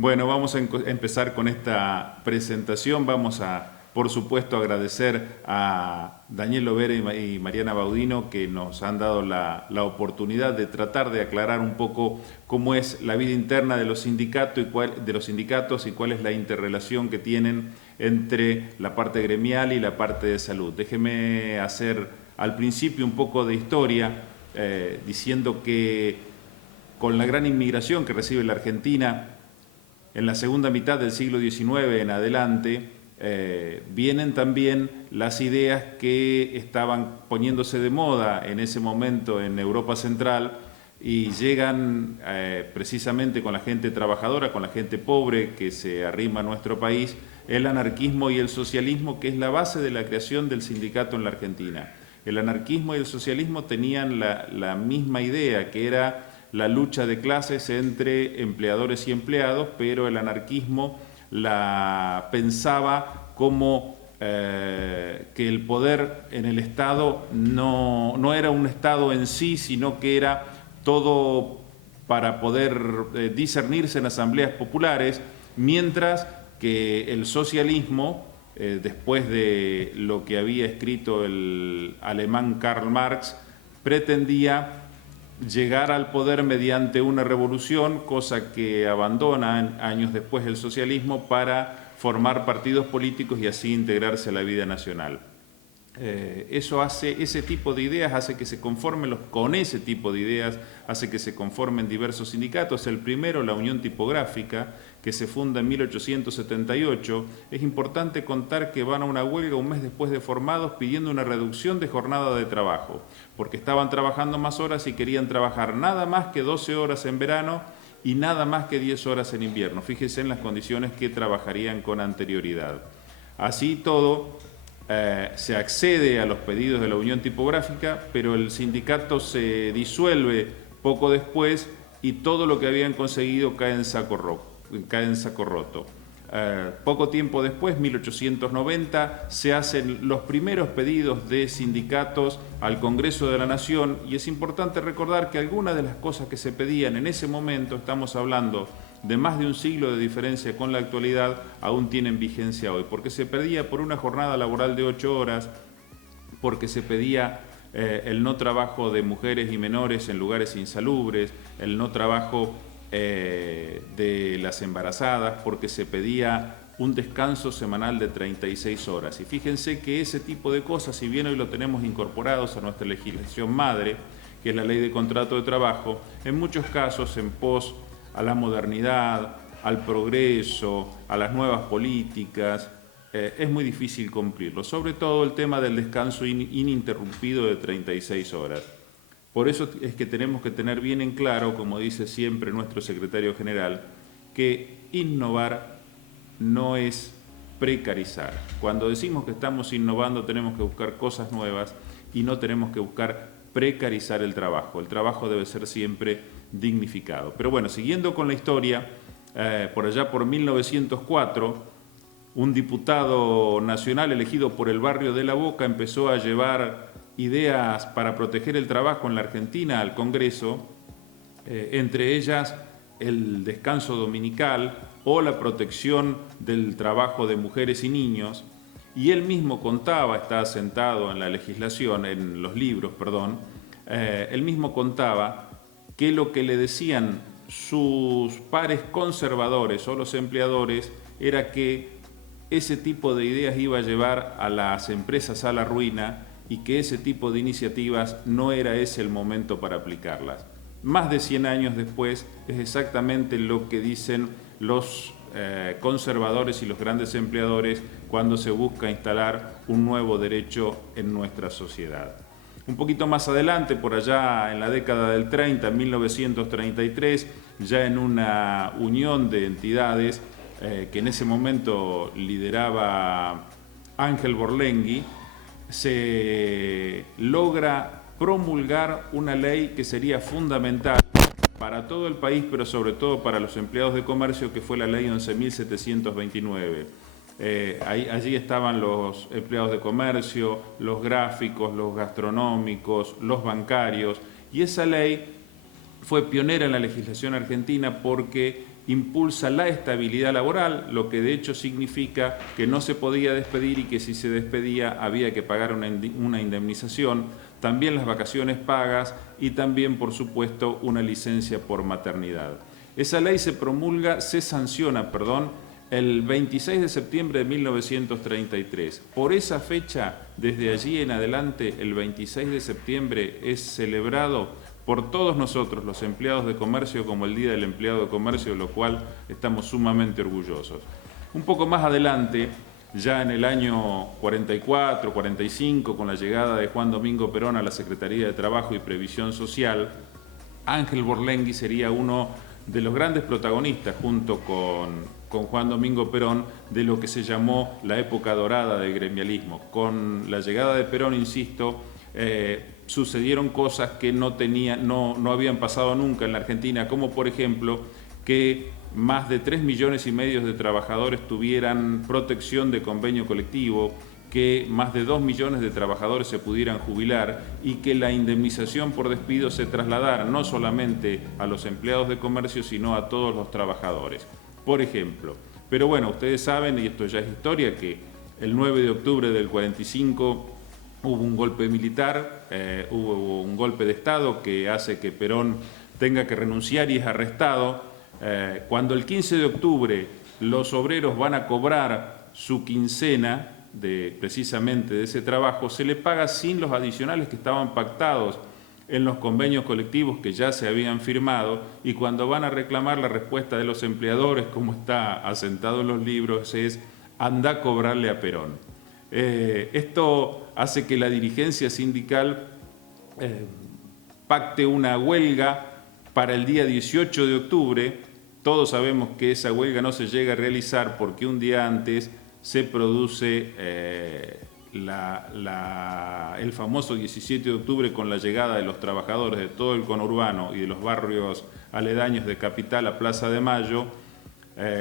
Bueno, vamos a empezar con esta presentación. Vamos a, por supuesto, agradecer a Daniel Lovera y Mariana Baudino que nos han dado la oportunidad de tratar de aclarar un poco cómo es la vida interna de los sindicatos y cuál es la interrelación que tienen entre la parte gremial y la parte de salud. Déjeme hacer al principio un poco de historia, diciendo que con la gran inmigración que recibe la Argentina, en la segunda mitad del siglo XIX en adelante, vienen también las ideas que estaban poniéndose de moda en ese momento en Europa Central y llegan precisamente con la gente trabajadora, con la gente pobre que se arrima a nuestro país, el anarquismo y el socialismo, que es la base de la creación del sindicato en la Argentina. El anarquismo y el socialismo tenían la misma idea, que era la lucha de clases entre empleadores y empleados, pero el anarquismo la pensaba como que el poder en el Estado no era un Estado en sí, sino que era todo para poder discernirse en asambleas populares, mientras que el socialismo, después de lo que había escrito el alemán Karl Marx, pretendía llegar al poder mediante una revolución, cosa que abandona años después el socialismo para formar partidos políticos y así integrarse a la vida nacional. Ese tipo de ideas hace que se conformen, con ese tipo de ideas hace que se conformen diversos sindicatos. El primero, la Unión Tipográfica, que se funda en 1878. Es importante contar que van a una huelga un mes después de formados pidiendo una reducción de jornada de trabajo, porque estaban trabajando más horas y querían trabajar nada más que 12 horas en verano y nada más que 10 horas en invierno. Fíjense en las condiciones que trabajarían con anterioridad. Así todo, se accede a los pedidos de la Unión Tipográfica, pero el sindicato se disuelve poco después y todo lo que habían conseguido cae en saco roto. Poco tiempo después, 1890, se hacen los primeros pedidos de sindicatos al Congreso de la Nación y es importante recordar que algunas de las cosas que se pedían en ese momento, estamos hablando de más de un siglo de diferencia con la actualidad, aún tienen vigencia hoy, porque se pedía por una jornada laboral de 8 horas, porque se pedía el no trabajo de mujeres y menores en lugares insalubres, el no trabajo de las embarazadas, porque se pedía un descanso semanal de 36 horas. Y fíjense que ese tipo de cosas, si bien hoy lo tenemos incorporados a nuestra legislación madre, que es la Ley de Contrato de Trabajo, en muchos casos en pos a la modernidad, al progreso, a las nuevas políticas, es muy difícil cumplirlo, sobre todo el tema del descanso ininterrumpido de 36 horas. Por eso es que tenemos que tener bien en claro, como dice siempre nuestro secretario general, que innovar no es precarizar. Cuando decimos que estamos innovando tenemos que buscar cosas nuevas y no tenemos que buscar precarizar el trabajo. El trabajo debe ser siempre dignificado. Pero bueno, siguiendo con la historia, por allá por 1904, un diputado nacional elegido por el barrio de La Boca empezó a llevar ideas para proteger el trabajo en la Argentina al Congreso, entre ellas el descanso dominical o la protección del trabajo de mujeres y niños, y él mismo contaba, está sentado en la legislación, en los libros, perdón, él mismo contaba que lo que le decían sus pares conservadores o los empleadores era que ese tipo de ideas iba a llevar a las empresas a la ruina y que ese tipo de iniciativas no era ese el momento para aplicarlas. Más de 100 años después es exactamente lo que dicen los conservadores y los grandes empleadores cuando se busca instalar un nuevo derecho en nuestra sociedad. Un poquito más adelante, por allá en la década del 30, en 1933, ya en una unión de entidades que en ese momento lideraba Ángel Borlenghi, se logra promulgar una ley que sería fundamental para todo el país, pero sobre todo para los empleados de comercio, que fue la ley 11.729. Allí estaban los empleados de comercio, los gráficos, los gastronómicos, los bancarios, y esa ley fue pionera en la legislación argentina porque impulsa la estabilidad laboral, lo que de hecho significa que no se podía despedir y que si se despedía había que pagar una indemnización, también las vacaciones pagas y también, por supuesto, una licencia por maternidad. Esa ley se sanciona, el 26 de septiembre de 1933. Por esa fecha, desde allí en adelante, el 26 de septiembre es celebrado por todos nosotros, los empleados de comercio, como el Día del Empleado de Comercio, de lo cual estamos sumamente orgullosos. Un poco más adelante, ya en el año 44, 45, con la llegada de Juan Domingo Perón a la Secretaría de Trabajo y Previsión Social, Ángel Borlengui sería uno de los grandes protagonistas, junto con Juan Domingo Perón, de lo que se llamó la época dorada del gremialismo. Con la llegada de Perón, insisto, sucedieron cosas que no habían pasado nunca en la Argentina, como por ejemplo que más de 3,5 millones de trabajadores tuvieran protección de convenio colectivo, que más de 2 millones de trabajadores se pudieran jubilar y que la indemnización por despido se trasladara no solamente a los empleados de comercio, sino a todos los trabajadores, por ejemplo. Pero bueno, ustedes saben, y esto ya es historia, que el 9 de octubre del 45 hubo un golpe militar, hubo un golpe de Estado que hace que Perón tenga que renunciar y es arrestado. Cuando el 15 de octubre los obreros van a cobrar su quincena precisamente de ese trabajo, se le paga sin los adicionales que estaban pactados en los convenios colectivos que ya se habían firmado, y cuando van a reclamar, la respuesta de los empleadores, como está asentado en los libros, es: anda a cobrarle a Perón. Esto hace que la dirigencia sindical pacte una huelga para el día 18 de octubre. Todos sabemos que esa huelga no se llega a realizar porque un día antes se produce el famoso 17 de octubre, con la llegada de los trabajadores de todo el conurbano y de los barrios aledaños de Capital a Plaza de Mayo,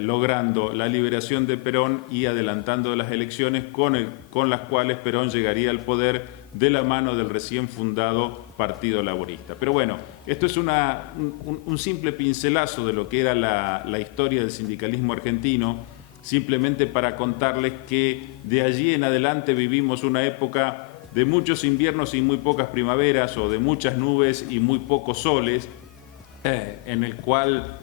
logrando la liberación de Perón y adelantando las elecciones con las cuales Perón llegaría al poder de la mano del recién fundado Partido Laborista. Pero bueno, esto es un simple pincelazo de lo que era la historia del sindicalismo argentino, simplemente para contarles que de allí en adelante vivimos una época de muchos inviernos y muy pocas primaveras, o de muchas nubes y muy pocos soles, en el cual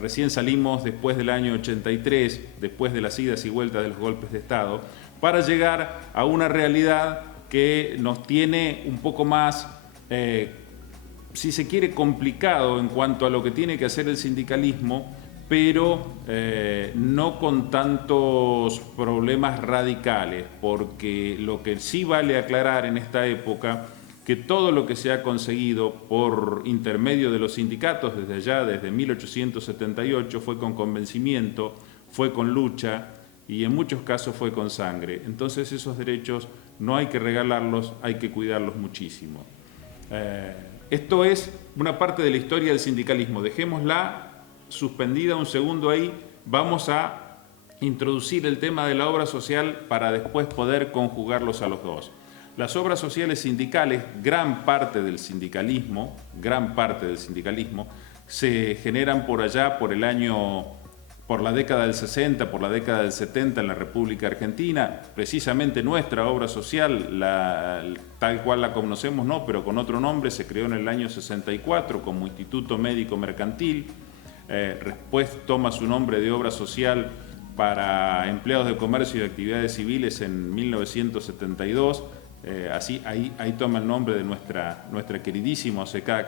recién salimos después del año 83, después de las idas y vueltas de los golpes de Estado, para llegar a una realidad que nos tiene un poco más, si se quiere, complicado en cuanto a lo que tiene que hacer el sindicalismo, pero no con tantos problemas radicales, porque lo que sí vale aclarar en esta época, que todo lo que se ha conseguido por intermedio de los sindicatos desde 1878, fue con convencimiento, fue con lucha y en muchos casos fue con sangre. Entonces esos derechos no hay que regalarlos, hay que cuidarlos muchísimo. Esto es una parte de la historia del sindicalismo. Dejémosla suspendida un segundo ahí. Vamos a introducir el tema de la obra social para después poder conjugarlos a los dos. Las obras sociales sindicales, gran parte del sindicalismo, se generan por allá, por la década del 60, por la década del 70 en la República Argentina. Precisamente nuestra obra social, tal cual la conocemos, no, pero con otro nombre, se creó en el año 64 como Instituto Médico Mercantil. Después toma su nombre de obra social para empleados de comercio y de actividades civiles en 1972. Ahí toma el nombre de nuestra queridísima OSECAC.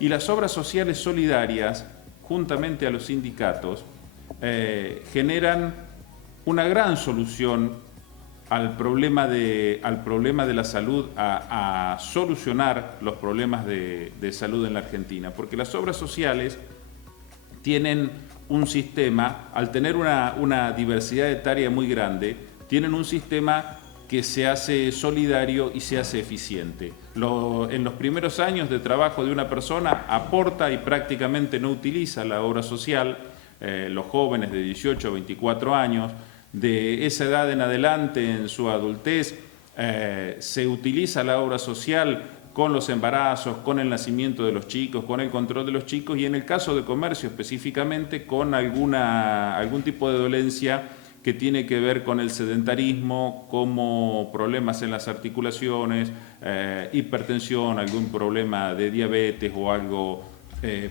Y las obras sociales solidarias, juntamente a los sindicatos, generan una gran solución al problema de la salud, a solucionar los problemas de salud en la Argentina, porque las obras sociales tienen un sistema, al tener una diversidad etaria muy grande, tienen un sistema que se hace solidario y se hace eficiente. En los primeros años de trabajo de una persona aporta y prácticamente no utiliza la obra social. Los jóvenes de 18 a 24 años, de esa edad en adelante, en su adultez, se utiliza la obra social con los embarazos, con el nacimiento de los chicos, con el control de los chicos y en el caso de comercio específicamente con algún tipo de dolencia que tiene que ver con el sedentarismo, como problemas en las articulaciones, hipertensión, algún problema de diabetes o algo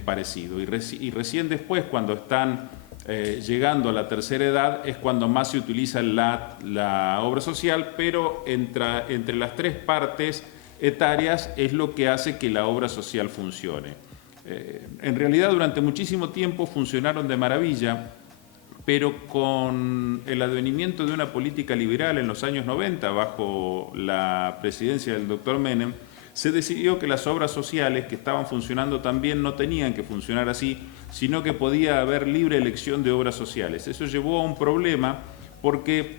parecido. Y recién después, cuando están llegando a la tercera edad, es cuando más se utiliza la obra social, pero entre las tres partes etarias es lo que hace que la obra social funcione. En realidad durante muchísimo tiempo funcionaron de maravilla, pero con el advenimiento de una política liberal en los años 90, bajo la presidencia del doctor Menem, se decidió que las obras sociales que estaban funcionando también no tenían que funcionar así, sino que podía haber libre elección de obras sociales. Eso llevó a un problema porque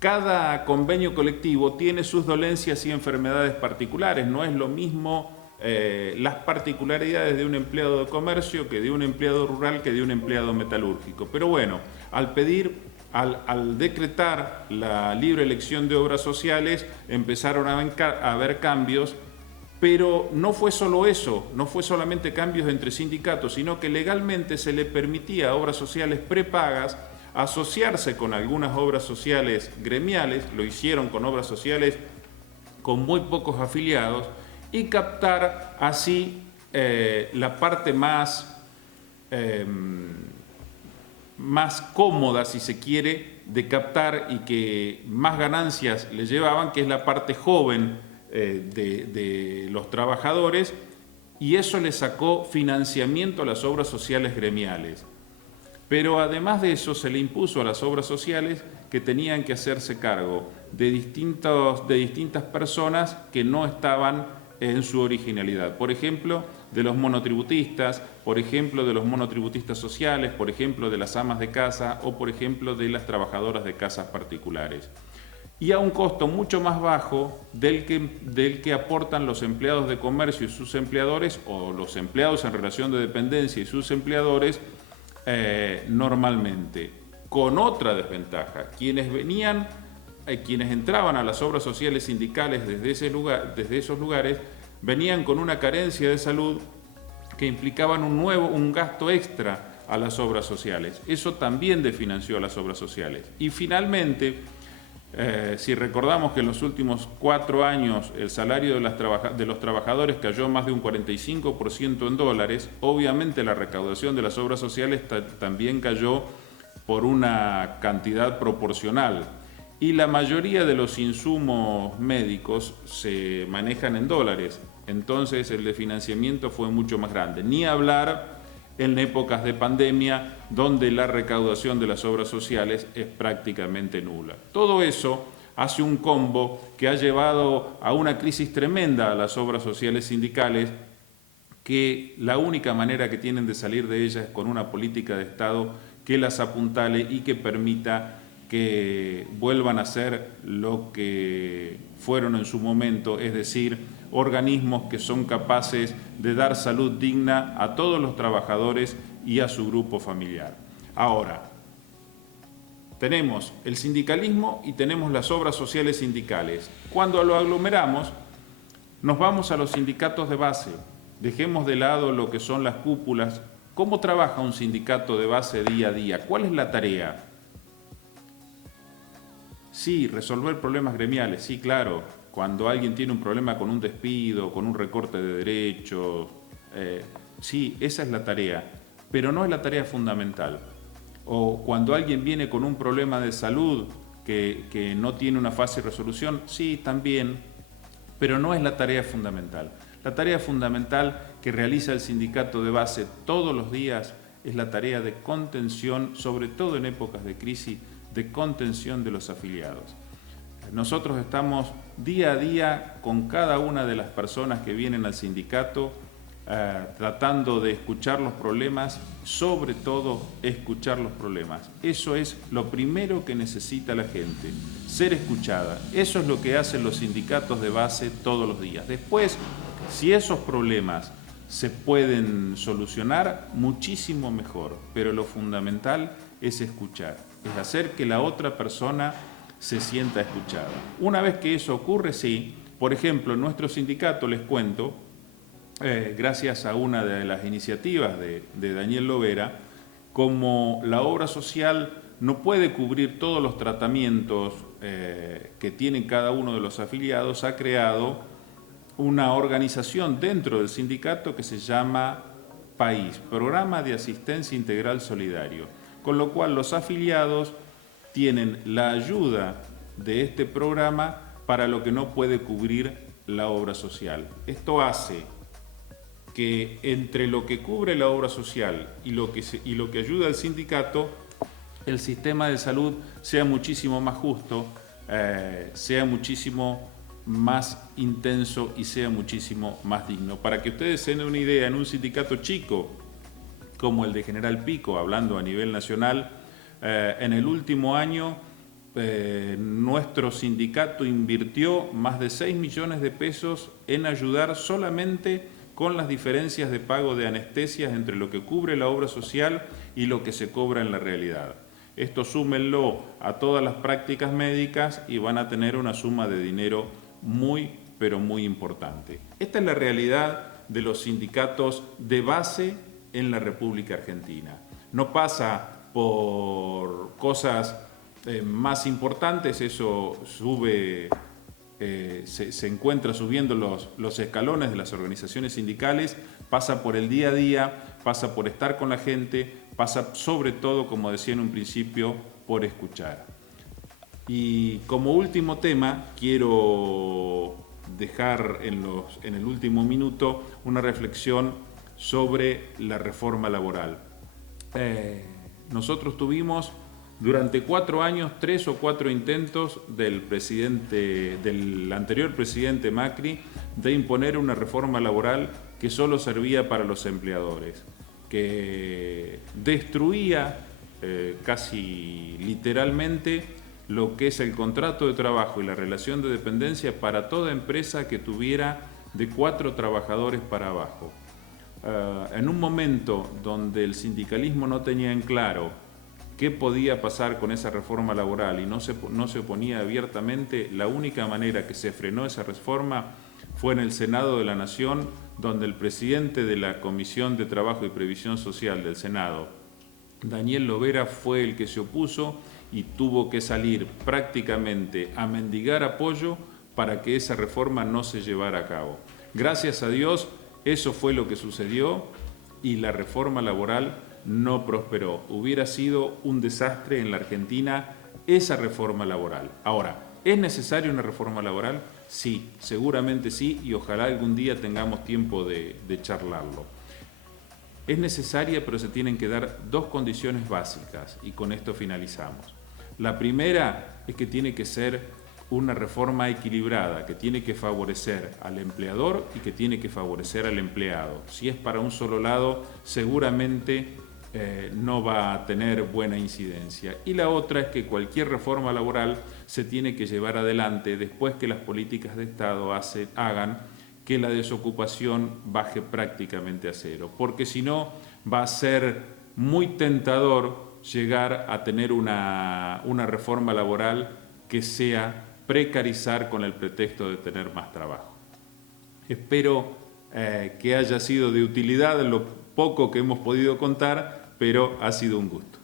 cada convenio colectivo tiene sus dolencias y enfermedades particulares. No es lo mismo las particularidades de un empleado de comercio que de un empleado rural que de un empleado metalúrgico. Pero bueno, al decretar la libre elección de obras sociales, empezaron a haber cambios, pero no fue solo eso, no fue solamente cambios entre sindicatos, sino que legalmente se le permitía a obras sociales prepagas asociarse con algunas obras sociales gremiales, lo hicieron con obras sociales con muy pocos afiliados, y captar así la parte más cómoda, si se quiere, de captar y que más ganancias le llevaban, que es la parte joven de los trabajadores, y eso le sacó financiamiento a las obras sociales gremiales. Pero además de eso se le impuso a las obras sociales que tenían que hacerse cargo de distintas personas que no estaban en su originalidad. Por ejemplo, de los monotributistas, por ejemplo, de los monotributistas sociales, por ejemplo, de las amas de casa o, por ejemplo, de las trabajadoras de casas particulares. Y a un costo mucho más bajo del que aportan los empleados de comercio y sus empleadores, o los empleados en relación de dependencia y sus empleadores, normalmente. Con otra desventaja, quienes entraban a las obras sociales sindicales desde esos lugares, venían con una carencia de salud que implicaban un gasto extra a las obras sociales. Eso también desfinanció a las obras sociales. Y finalmente, si recordamos que en los últimos 4 años el salario de los trabajadores cayó más de un 45% en dólares, obviamente la recaudación de las obras sociales también cayó por una cantidad proporcional. Y la mayoría de los insumos médicos se manejan en dólares, entonces el desfinanciamiento fue mucho más grande. Ni hablar en épocas de pandemia, donde la recaudación de las obras sociales es prácticamente nula. Todo eso hace un combo que ha llevado a una crisis tremenda a las obras sociales sindicales, que la única manera que tienen de salir de ellas es con una política de Estado que las apuntale y que permita que vuelvan a ser lo que fueron en su momento, es decir, organismos que son capaces de dar salud digna a todos los trabajadores y a su grupo familiar. Ahora, tenemos el sindicalismo y tenemos las obras sociales sindicales. Cuando lo aglomeramos, nos vamos a los sindicatos de base. Dejemos de lado lo que son las cúpulas. ¿Cómo trabaja un sindicato de base día a día? ¿Cuál es la tarea? Sí, resolver problemas gremiales, sí, claro. Cuando alguien tiene un problema con un despido, con un recorte de derechos, sí, esa es la tarea, pero no es la tarea fundamental. O cuando alguien viene con un problema de salud que no tiene una fácil resolución, sí, también, pero no es la tarea fundamental. La tarea fundamental que realiza el sindicato de base todos los días es la tarea de contención, sobre todo en épocas de crisis, de contención de los afiliados. Nosotros estamos día a día con cada una de las personas que vienen al sindicato, tratando de escuchar los problemas, sobre todo escuchar los problemas. Eso es lo primero que necesita la gente, ser escuchada. Eso es lo que hacen los sindicatos de base todos los días. Después, si esos problemas se pueden solucionar, muchísimo mejor, pero lo fundamental es escuchar, es hacer que la otra persona se sienta escuchada. Una vez que eso ocurre, sí, Por ejemplo, en nuestro sindicato, les cuento, gracias a una de las iniciativas de Daniel Lovera, como la obra social no puede cubrir todos los tratamientos que tienen cada uno de los afiliados, ha creado una organización dentro del sindicato que se llama PAIS, Programa de Asistencia Integral Solidario, con lo cual los afiliados tienen la ayuda de este programa para lo que no puede cubrir la obra social. Esto hace que entre lo que cubre la obra social y lo que ayuda al sindicato, el sistema de salud sea muchísimo más justo, sea muchísimo más intenso y sea muchísimo más digno. Para que ustedes se den una idea, en un sindicato chico como el de General Pico, hablando a nivel nacional, en el último año nuestro sindicato invirtió más de 6 millones de pesos en ayudar solamente con las diferencias de pago de anestesias entre lo que cubre la obra social y lo que se cobra en la realidad. Esto súmenlo a todas las prácticas médicas y van a tener una suma de dinero muy, pero muy importante. Esta es la realidad de los sindicatos de base en la República Argentina. No pasa por cosas más importantes, eso sube, se encuentra subiendo los escalones de las organizaciones sindicales, pasa por el día a día, pasa por estar con la gente, pasa sobre todo, como decía en un principio, por escuchar. Y como último tema, quiero dejar en el último minuto una reflexión sobre la reforma laboral. Nosotros tuvimos durante 4 años 3 o 4 intentos del anterior presidente Macri de imponer una reforma laboral que solo servía para los empleadores, que destruía casi literalmente lo que es el contrato de trabajo y la relación de dependencia para toda empresa que tuviera de 4 trabajadores para abajo. En un momento donde el sindicalismo no tenía en claro qué podía pasar con esa reforma laboral y no se oponía abiertamente, la única manera que se frenó esa reforma fue en el Senado de la Nación, donde el presidente de la Comisión de Trabajo y Previsión Social del Senado, Daniel Lovera, fue el que se opuso y tuvo que salir prácticamente a mendigar apoyo para que esa reforma no se llevara a cabo. Gracias a Dios, eso fue lo que sucedió y la reforma laboral no prosperó. Hubiera sido un desastre en la Argentina esa reforma laboral. Ahora, ¿es necesaria una reforma laboral? Sí, seguramente sí, y ojalá algún día tengamos tiempo de charlarlo. Es necesaria, pero se tienen que dar 2 condiciones básicas, y con esto finalizamos. La primera es que tiene que ser una reforma equilibrada, que tiene que favorecer al empleador y que tiene que favorecer al empleado. Si es para un solo lado, seguramente no va a tener buena incidencia. Y la otra es que cualquier reforma laboral se tiene que llevar adelante después que las políticas de Estado hagan que la desocupación baje prácticamente a cero, porque si no va a ser muy tentador llegar a tener una reforma laboral que sea precarizar con el pretexto de tener más trabajo. Espero que haya sido de utilidad lo poco que hemos podido contar, pero ha sido un gusto.